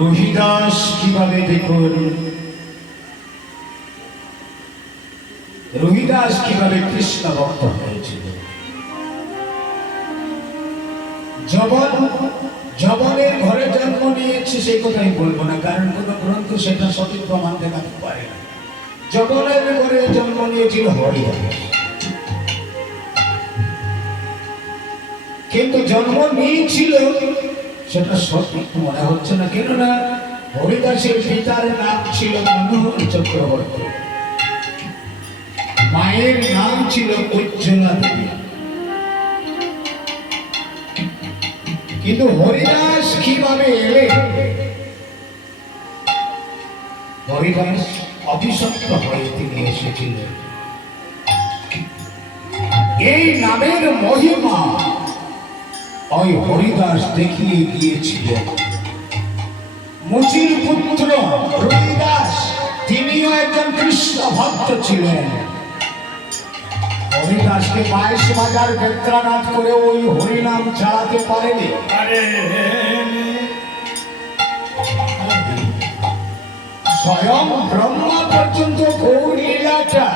রহিদাস কিভাবে দেখুন, রহিদাস কিভাবে কৃষ্ণ ভক্ত হয়েছিল। জবনের ঘরে জন্ম নিয়েছে সেই কথাই বলবো না, কারণ কোন গ্রন্থ সেটা সঠিক প্রমাণ দেখাতে পারে না। জবনের ঘরে জন্ম নিয়েছিল হরিদাস, কিন্তু জন্ম নিয়েছিল সেটা সঠিক মনে হচ্ছে না। কেননা হরিদাসের পিতার নাম ছিল মনোহর চক্রবর্তী, মায়ের নাম ছিল উজ্জ্বলা দেবী। কিন্তু হরিদাস কিভাবে এলে? হরিদাস অভিশপ্ত হয়ে তিনি এসেছিলেন। এই নামের মহিমা ওই হরিদাস দেখিয়ে গিয়েছিলেন। মুচির পুত্র রহিদাস তিনিও একজন কৃষ্ণ ভক্ত ছিলেন। হরিদাসকে 22,000 বেত্রাঘাত করে ওই হরিনাম চালাতে পারেনি। স্বয়ং ব্রহ্মা পর্যন্ত গৌর লীলাটা,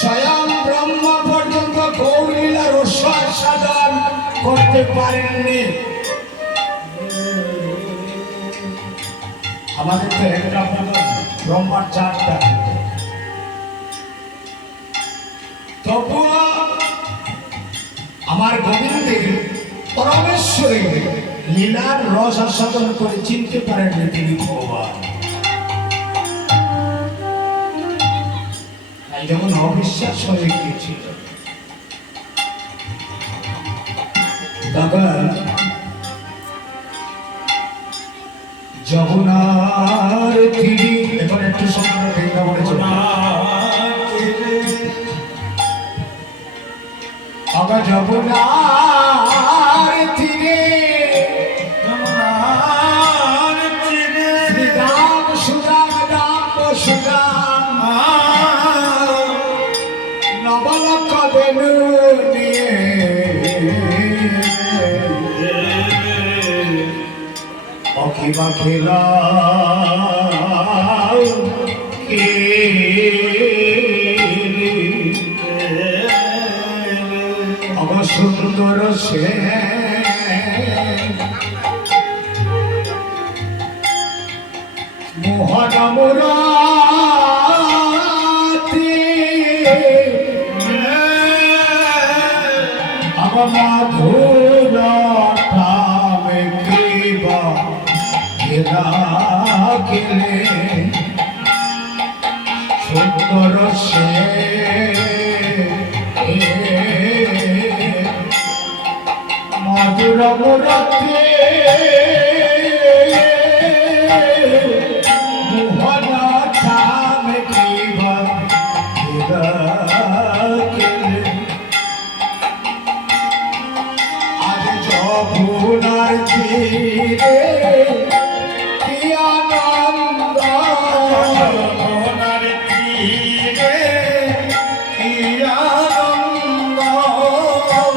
স্বয়ং ব্রহ্মা পর্যন্ত গৌর লীলার সাধন করতে পারেননি। আমাদের তো একটা ব্রহ্মার 4টা, তবুও আমার গোবিন্দের পরমেশ্বরের লীলার রস আস্বাদন করে চিনতে পারেননি তিনি ভগবান। তাই যখন অবিশ্বাস হয়ে গিয়েছিল তখন যমুনার তীরে, এখন একটু সময় বৃন্দাবনে চলে আবার যমুনার তীরে শ্রীরাম সুরাম রাম সুরাম নবলক বেনু নিয়ে অখিমা খেলা সুন্দর সে মোহন মুরাতি মাধুর ঠামে কৃপা ঘেরা গেলে সুন্দর সে মাধুর মুরাতি মোহন ঠামে কৃপা ঘেরা গেলে যমুনার তীরে কি আনন্দ, যমুনার তীরে কি আনন্দ,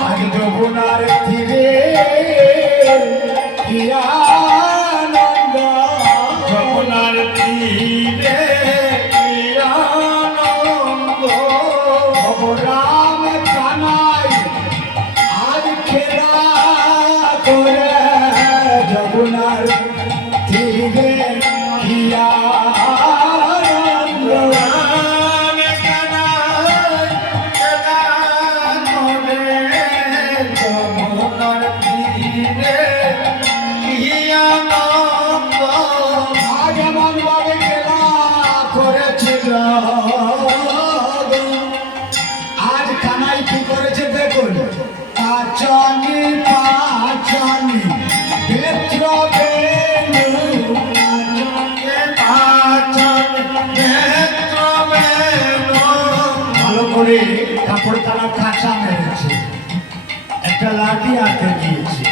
আজ কি আনন্দ যমুনার তীরে কি আনন্দ রাম কানাই আজ খেলা করে যমুনার তীরে কি আনন্দ রাম কানাই খেলা করে যমুনার তীরে কি আনন্দ আজ এমন ভাবে খেলা করেছিল আজ কানাই কি করেছে দেখুন পাঁচানি পাঁচানি বেত্র বেনু ভালো করে কাপড় তারা কাঁচা মেরেছে একটা লাঠি হাতে নিয়েছে